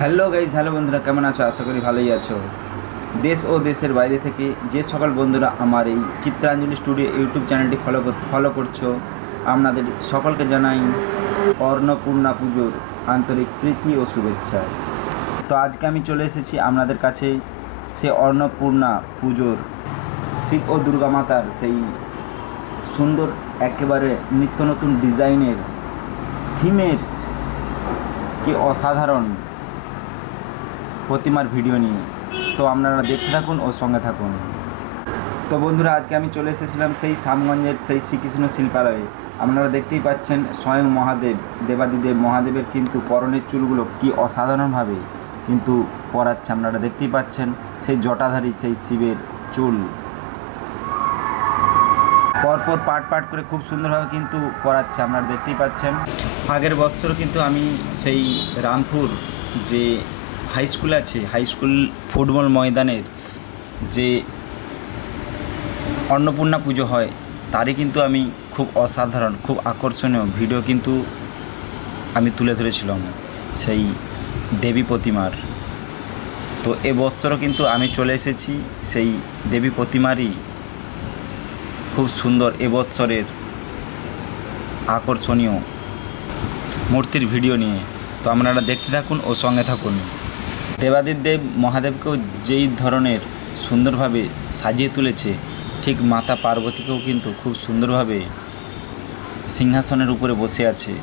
Hello guys hello বন্ধুরা, কেমন আছো? আশা করি ভালোই আছো। দেশ ও দেশের বাইরে থেকে যে সকল বন্ধুরা আমার এই চিত্রাঞ্জলি স্টুডিও ইউটিউব চ্যানেলটি ফলো ফলো করছ, আপনাদের সকলকে জানাই অর্ণপূর্ণা পুজোর আন্তরিক প্রীতি ও শুভেচ্ছা। তো আজকে আমি চলে এসেছি আপনাদের কাছে সে অন্নপূর্ণা পুজোর শিব ও দুর্গা মাতার সেই সুন্দর, একেবারে নিত্য নতুন ডিজাইনের থিমের কি অসাধারণ প্রতিমার ভিডিও নিয়ে। তো আপনারা দেখতে থাকুন ও সঙ্গে থাকুন। তো বন্ধুরা, আজকে আমি চলে এসেছিলাম সেই সামগঞ্জের সেই শ্রীকৃষ্ণ শিল্পালয়ে। আপনারা দেখতেই পাচ্ছেন স্বয়ং মহাদেব, দেবাদিদেব, মহাদেবের কিন্তু পরনের চুলগুলো কি অসাধারণভাবে কিন্তু পরাচ্ছে। আপনারা দেখতেই পাচ্ছেন সেই জটাধারী সেই শিবের চুল। পরপর পাট পাট করে খুব সুন্দরভাবে কিন্তু পড়াচ্ছে আপনারা দেখতেই পাচ্ছেন। আগের বৎসর কিন্তু আমি সেই রামপুর যে হাই স্কুল আছে হাই স্কুল ফুটবল ময়দানের যে অন্নপূর্ণা পুজো হয়, তারই কিন্তু আমি খুব অসাধারণ, খুব আকর্ষণীয় ভিডিও কিন্তু আমি তুলে ধরেছিলাম সেই দেবী প্রতিমার। তো এ বৎসরও কিন্তু আমি চলে এসেছি সেই দেবী প্রতিমারই খুব সুন্দর এ এবৎসরের আকর্ষণীয় মূর্তির ভিডিও নিয়ে। তো আপনারা দেখতে থাকুন ও সঙ্গে থাকুন। দেবাদির দেব মহাদেবকেও যেই ধরনের সুন্দরভাবে সাজিয়ে তুলেছে, ঠিক মাতা পার্বতীকেও কিন্তু খুব সুন্দরভাবে সিংহাসনের উপরে বসে আছে,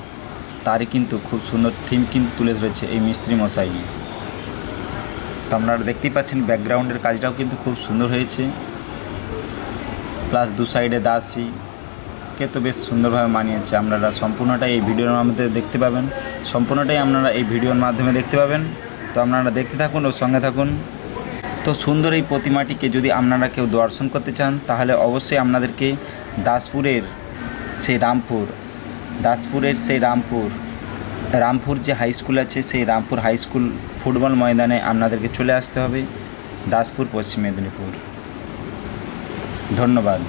তারই কিন্তু খুব সুন্দর থিম কিন্তু তুলে ধরেছে এই মিস্ত্রি মশাই। তো আপনারা দেখতেই পাচ্ছেন ব্যাকগ্রাউন্ডের কাজটাও কিন্তু খুব সুন্দর হয়েছে। প্লাস দু সাইডে দাসী কে তো বেশ সুন্দরভাবে মানিয়েছে, আপনারা সম্পূর্ণটাই এই ভিডিওর মধ্যে দেখতে পাবেন। সম্পূর্ণটাই আপনারা এই ভিডিওর মাধ্যমে দেখতে পাবেন। তো আপনারা দেখতে থাকুন ও সঙ্গে থাকুন। তো সুন্দর এই প্রতিমাটিকে যদি আপনারা কেউ দর্শন করতে চান, তাহলে অবশ্যই আপনাদেরকে দাসপুরের সেই রামপুর, দাসপুরের সেই রামপুর রামপুর যে হাই স্কুল আছে, সেই রামপুর হাই স্কুল ফুটবল ময়দানে আপনাদেরকে চলে আসতে হবে, দাসপুর, পশ্চিম মেদিনীপুর। ধন্যবাদ।